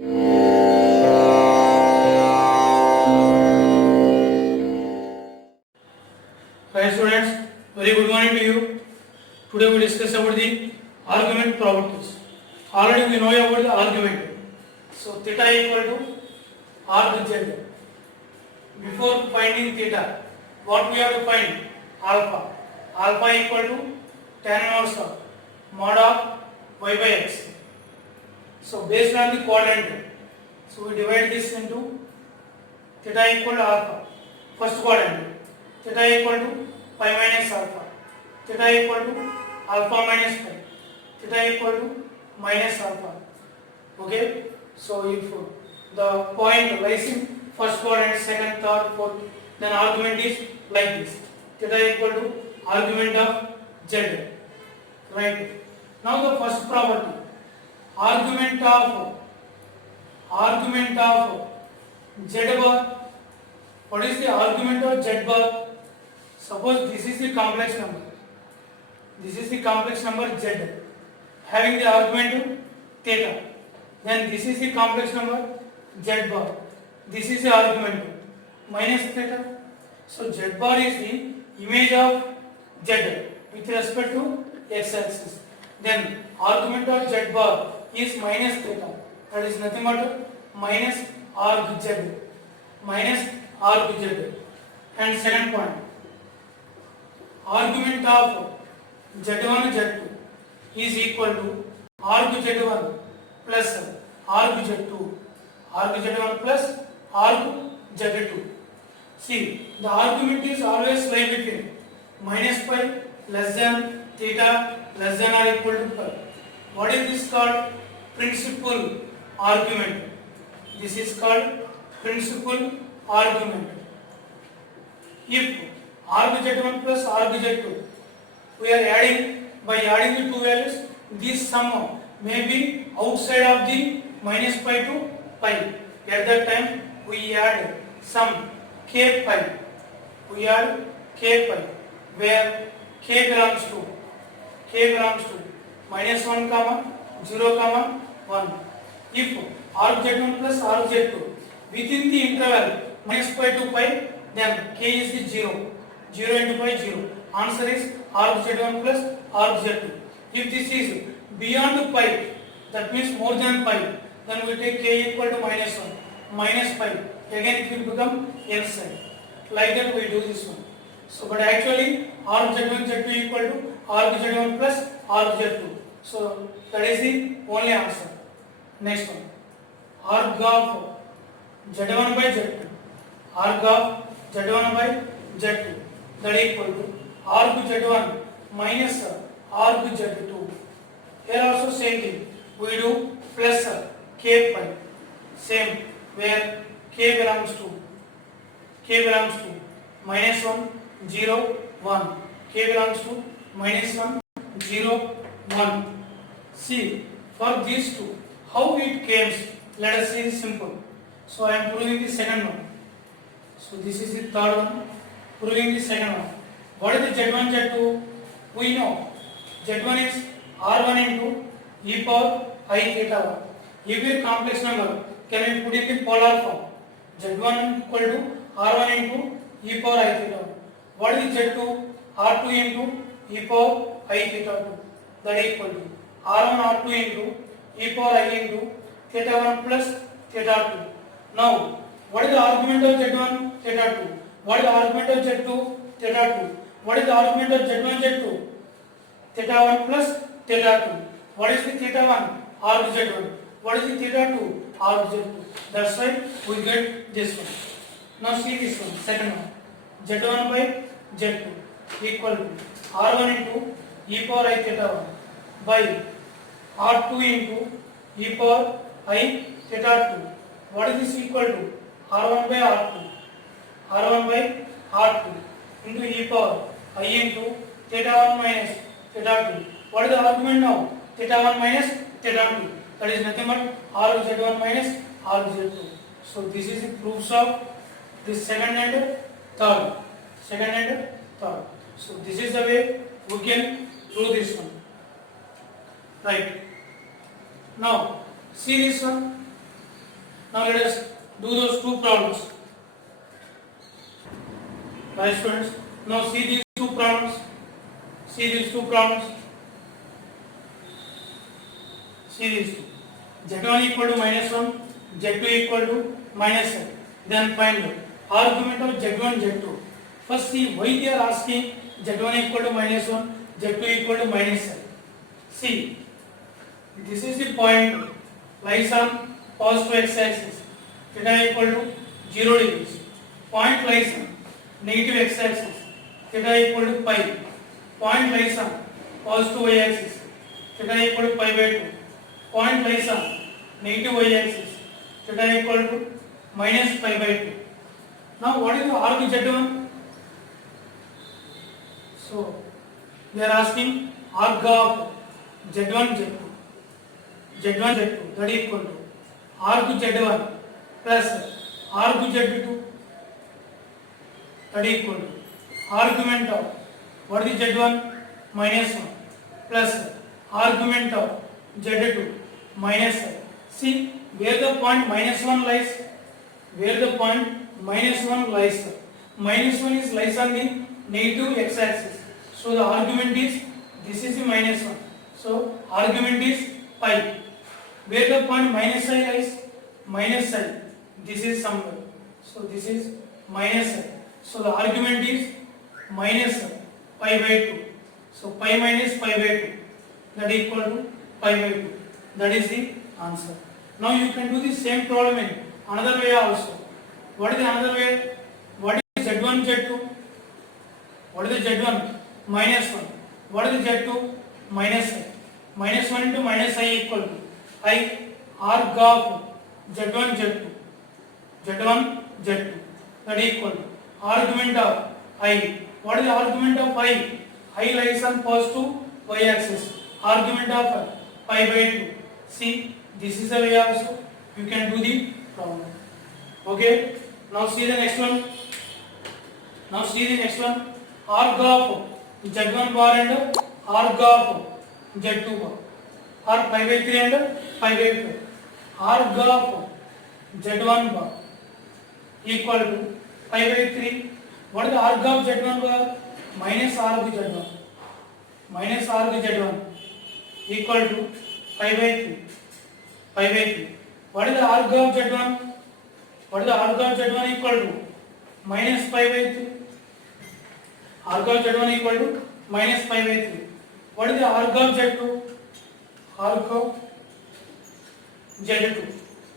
Hi students, very good morning to you. Today we discuss about the argument properties. Already we know about the argument. So theta equal to arg z. Before finding theta, what we have to find? Alpha. Alpha equal to tan inverse of mod of y by x. So based on the quadrant, so we divide this into theta equal to alpha. First quadrant. Theta equal to pi minus alpha. Theta equal to alpha minus pi. Theta equal to minus alpha. Okay. So if the point lies in first quadrant, second, third, fourth, then argument is like this. Theta equal to argument of z. Right. Now the first property. Argument of z bar. What is the argument of z bar? Suppose this is the complex number. This is the complex number z having the argument theta. Then this is the complex number z bar. This is the argument minus theta. So z bar is the image of z with respect to x axis. Then argument of z bar is minus theta. That is nothing but minus arg z. Minus arg z. And second point. Argument of z1 z2 is equal to arg z1 plus arg z2. Arg z1 plus arg z2. See, the argument is always lie between minus pi less than theta less than or equal to pi. What is this called? Principal argument. This is called principal argument. If arg z1 plus arg z2, we are adding, by adding the two values, this sum may be outside of the minus pi to pi. At that time we add some k pi. We add k pi where k belongs to minus 1 comma 0 comma 1. If arg z1 plus arg z2 within the interval minus pi to pi, then k is the 0. 0 into pi 0. Answer is arg z1 plus arg z2. If this is beyond pi, that means more than pi, then we take k equal to minus 1. Minus pi. Again it will become n side. Like that we do this one. So but actually arg z1 z2 equal to arg z1 plus arg z2. So that is the only answer. Next one. Arg of z1 by z2. Arg of z1 by z2. That equal to arg z1 minus arg z2. Here also same thing. We do plus k pi. Same where k belongs to minus 1, 0, 1. K belongs to minus 1, 0, 1. See, for these two, how it came, let us see simple. So I am proving the second one. So this is the third one, proving the second one. What is the z1, z2? We know z1 is r1 into e power I theta 1. Every complex number can be put in the polar form. z1 equal to r1 into e power I theta 1. What is z2? r2 into e power I theta 2. That equal to r1 r2 into e power I into theta 1 plus theta 2. Now, what is the argument of z1? Theta 2. What is the argument of z2? Theta 2. What is the argument of z1 z2? Theta 1 plus theta 2. What is the theta 1? Arg z1. What is the theta 2? Arg z2. That's why we get this one. Now see this one, second one. z1 by z2 equal to r1 into e power I theta 1 by r2 into e power I theta 2. What is this equal to? r1 by r2. r1 by r2 into e power I into theta 1 minus theta 2. What is the argument now? Theta 1 minus theta 2. That is nothing but r z1 minus r z2. So this is the proofs of this second and third. So this is the way we can prove this one. Right. Now see this one. Now let us do those two problems. Right students, now see these two problems. See these two problems. See these two. Z1 equal to -1, Z2 equal to -1. Then find the argument of Z1, Z2. First see why they are asking Z1 equal to -1, Z2 equal to -1. See, this is the point lies on positive x-axis. Theta equal to 0 degrees. Point lies on negative x-axis. Theta equal to pi. Point lies on positive y-axis. Theta equal to pi by 2. Point lies on negative y-axis. Theta equal to minus pi by 2. Now what is the arc Z1? So they are asking arc of Z1 Z2. Z1 Z2 that is equal to arc Z1 plus arc Z2 that is equal to argument of what is Z1 -1 plus argument of Z2 -1. See where the point -1 lies. Where the point -1 lies. -1 is lies on the negative x-axis. So the argument is this is the -1. So argument is pi. Where the point -I lies, -I. This is somewhere. So this is -I. So the argument is -I pi by 2. So pi minus pi by 2 that is equal to pi by 2. That is the answer. Now you can do the same problem in another way also. What is the another way? What is Z1 Z2? What is the Z1? -1. What is the Z2? -I. -1 into -I equal to I arc of Z1 Z2. Z1 Z2 that is equal to argument of I. What is the argument of I? I lies on positive y-axis. Argument of pi by 2. See, this is the way also you can do the problem. Okay. Now see the next one. Now see the next one. Arc of Z1 bar and arc of Z2 bar. Arc pi by 3 and pi by 4. Arc of Z1 bar equal to pi by 3. What is the arc of Z1 bar? Minus arc Z1. Minus arc Z1 equal to pi by 3. Pi by 3. What is the arc of Z1? What is the arc of Z1 equal to? Minus pi by 3. Arc of Z1 equal to minus pi by 3. What is the arc of Z2? Arc of Z2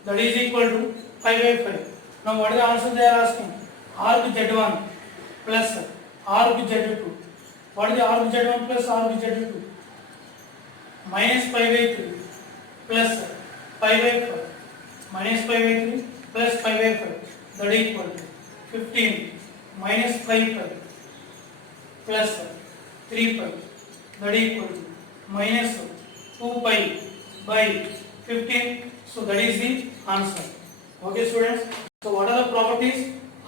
that is equal to pi by 5. Now what is the answer they are asking? Arc Z1 plus arc Z2. What is the arc Z1 plus arc Z2? Minus pi by 3 plus pi by 5. Minus pi by 3 plus pi by 5 that is equal to 15 minus 5 pi plus 3 pi that is equal to minus 2 pi by 15. So that is the answer. Okay students. So what are the properties?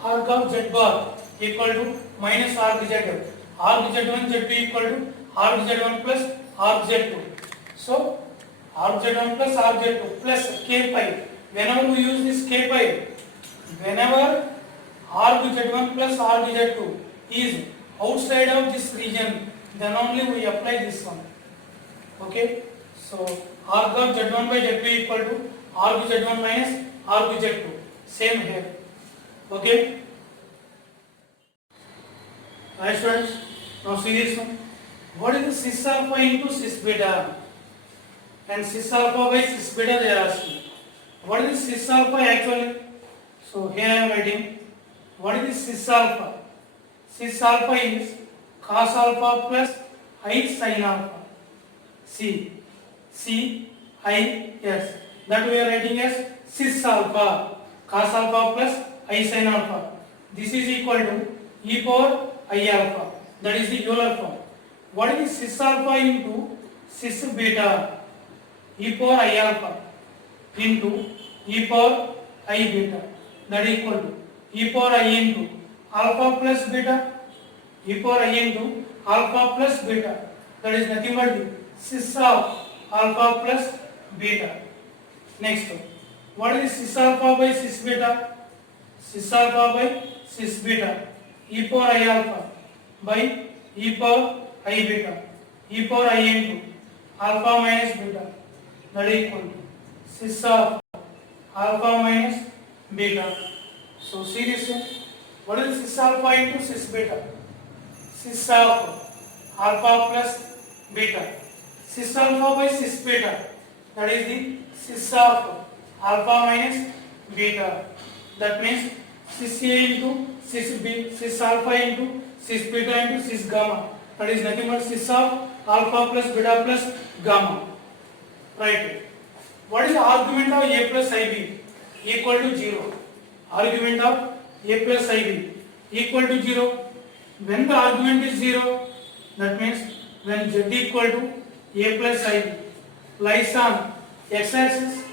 Arc of Z bar equal to minus arc Z2. Arc Z1 Z2 equal to arc Z1 plus arc Z2. So arc Z1 plus arc Z2 plus k pi. Whenever we use this k pi, whenever arc Z1 plus arc Z2 is outside of this region, then only we apply this one. Okay. So arc of Z1 by Z2 equal to arc Z1 minus arc Z2. Same here. Okay. Right students. Now see this one. What is the cis alpha into cis beta? And cis alpha by cis beta they are asking. What is the cis alpha actually? So here I am writing. What is the cis alpha? Cis alpha is cos alpha plus I sin alpha. C I S. That we are writing as cis alpha. Cos alpha plus I sin alpha. This is equal to e power I alpha. That is the Euler form. What is the cis alpha into cis beta? E power I alpha into e power I beta. That is equal to e power I into alpha plus beta. E power I into alpha plus beta. That is nothing but the cis of alpha plus beta. Next one. What is cis alpha by cis beta? Cis alpha by cis beta. E power I alpha by e power I beta. E power I into alpha minus beta. That is equal to cis of alpha minus beta. So see this one. What is cis alpha into cis beta? Cis alpha alpha plus beta. Cis alpha by cis beta. That is the cis of alpha minus beta. That means cis A into cis B, cis alpha into cis beta into cis gamma. That is nothing but cis of alpha plus beta plus gamma. Right. What is the argument of A plus IB? Equal to 0. Argument of A plus IB equal to 0. When the argument is 0, that means when Z equal to A plus IB lies on x-axis,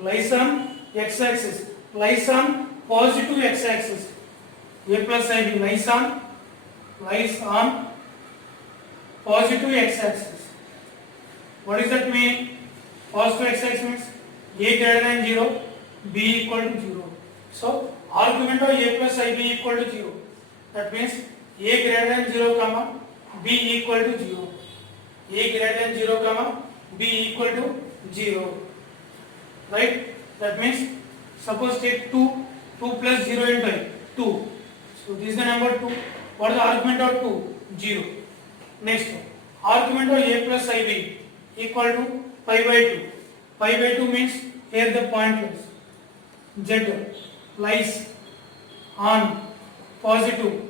lies on x-axis, lies on positive x-axis. A plus IB lies on positive x-axis. What does that mean? Positive x-axis means A greater than 0, B equal to 0. So argument of A plus IB equal to 0. That means A greater than 0 comma B equal to 0. A greater than 0 comma B equal to 0. Right? That means suppose take 2 plus 0 into I, 2. So this is the number 2. What is the argument of 2? 0. Next one. Argument of A plus IB equal to pi by 2. Pi by 2 means here the point lies. Z lies on positive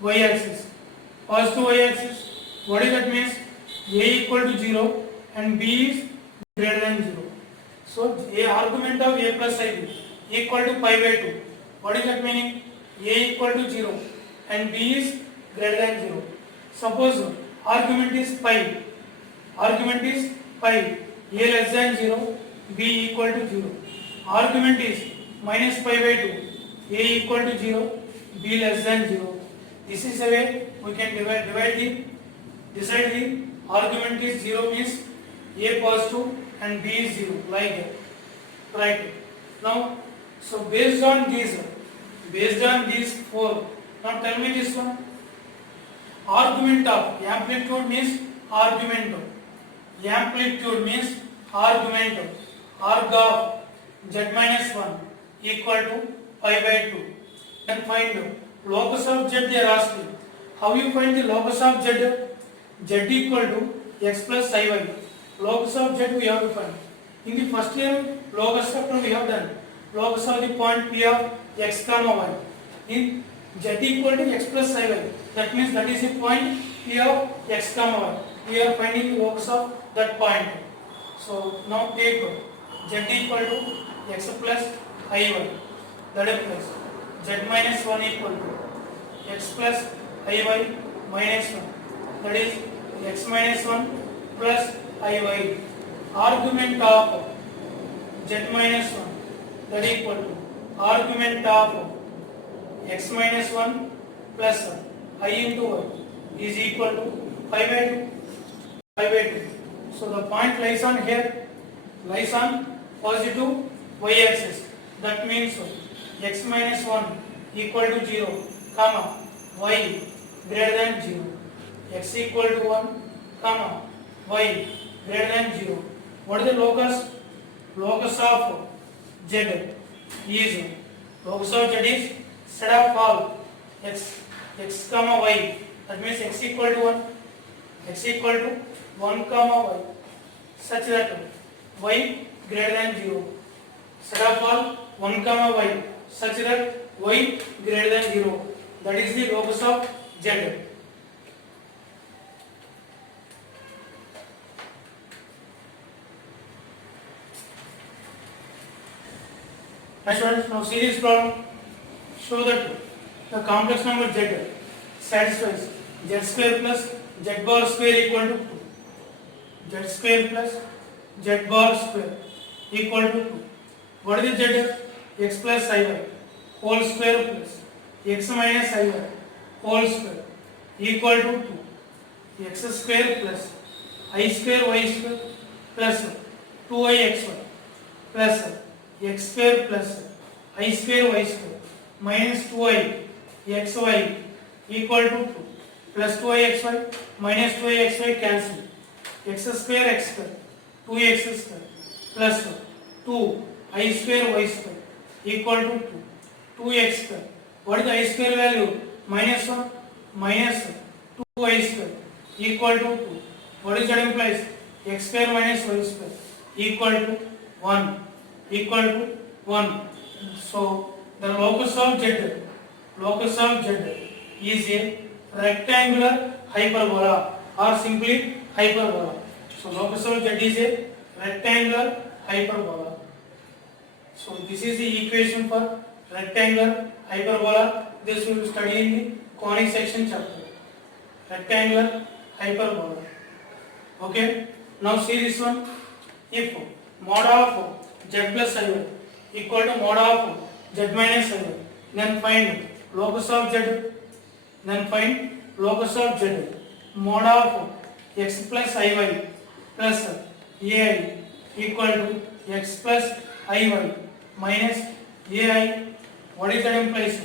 y-axis. Positive y-axis. What is that means? A equal to 0 and B is greater than 0. So A argument of A plus IB equal to pi by 2. What is that meaning? A equal to 0 and B is greater than 0. Suppose argument is pi. Argument is pi. A less than 0, B equal to 0. Argument is minus pi by 2. A equal to 0, B less than 0. This is the way we can decide the argument is 0 means A positive and B is 0, like that. Right. Now, so based on these four, now tell me this one. Argument of amplitude means argument of. Amplitude means argument of. Arg of Z minus 1 equal to pi by 2. And find locus of Z they are asking. How you find the locus of Z? Z equal to x plus iy. Locus of Z we have to find. In the first year, locus factor we have done. Locus of the point P of x comma y. In Z equal to x plus iy. That means that is the point P of x comma y. We are finding the locus of that point. So now take Z equal to x plus iy. That is plus Z minus 1 equal to x plus iy minus 1. That is x minus 1 plus iy. Argument of Z minus 1 that is equal to argument of x minus 1 plus I into y is equal to pi by 2. Pi by 2. So the point lies on here, lies on positive y-axis. That means x minus 1 equal to 0, comma, y greater than 0. X equal to 1, comma, y greater than 0. What is the locus? Locus of Z is, locus of Z is set of all x comma y. That means x equal to 1, x equal to 1 comma y, such that y greater than 0. Set of all 1 comma y, such that y greater than 0. That is the locus of Z. Now see this problem. Show that the complex number Z satisfies Z square plus Z bar square equal to 2. Z square plus Z bar square equal to 2. What is Z? X plus iy whole square plus x minus iy whole square equal to 2. X square plus I square y square plus 2yxy plus x square plus I square y square minus 2i xy equal to 2 plus 2i xy minus 2i xy cancel x square 2x square plus 2 I square y square equal to 2 2x square. What is the I square value? Minus 1 minus 2i square equal to 2. What is that implies? X square minus y square equal to 1 equal to 1. So the locus of z is a rectangular hyperbola or simply hyperbola. So locus of z is a rectangular hyperbola. So this is the equation for rectangular hyperbola. This we will study in the conic section chapter. Rectangular hyperbola. Okay. Now see this one. If mod of z plus I equal to mod of z minus I, then find locus of z. Then find locus of z. Mod of x plus iy plus ai equal to x plus iy minus ai. What is that implies?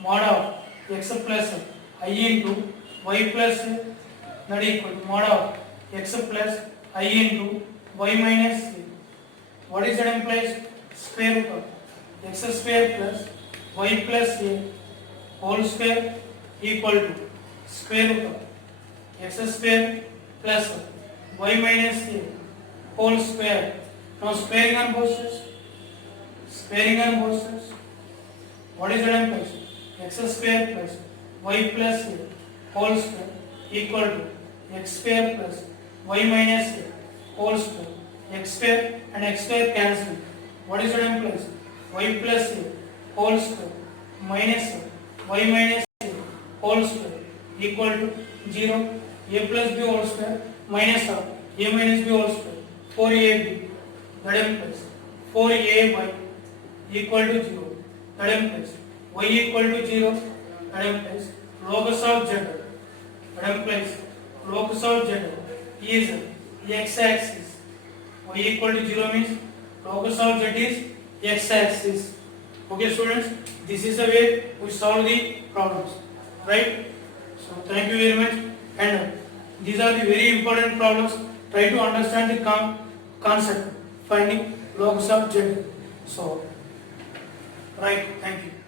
Mod of x plus I into y plus that equal to mod of x plus I into y minus a. What is that implies? Square root of x square plus y plus a whole square equal to square root of x square plus y minus a whole square. Now squaring on both sides. Squaring on both sides. What is that implies? X square plus y plus a whole square equal to x square plus y minus a whole square. X square and x square cancel. What is that implies? Y plus a whole square minus y minus a whole square equal to 0. A plus b whole square minus of a minus b whole square 4ab. That implies 4ay equal to 0. That implies y equal to 0. That implies locus of z. That implies locus of z is x-axis. Y equal to 0 means locus of z is x-axis. Okay, students, this is the way we solve the problems, right? So thank you very much. And these are the very important problems. Try to understand the concept finding locus of z. So, right. Thank you.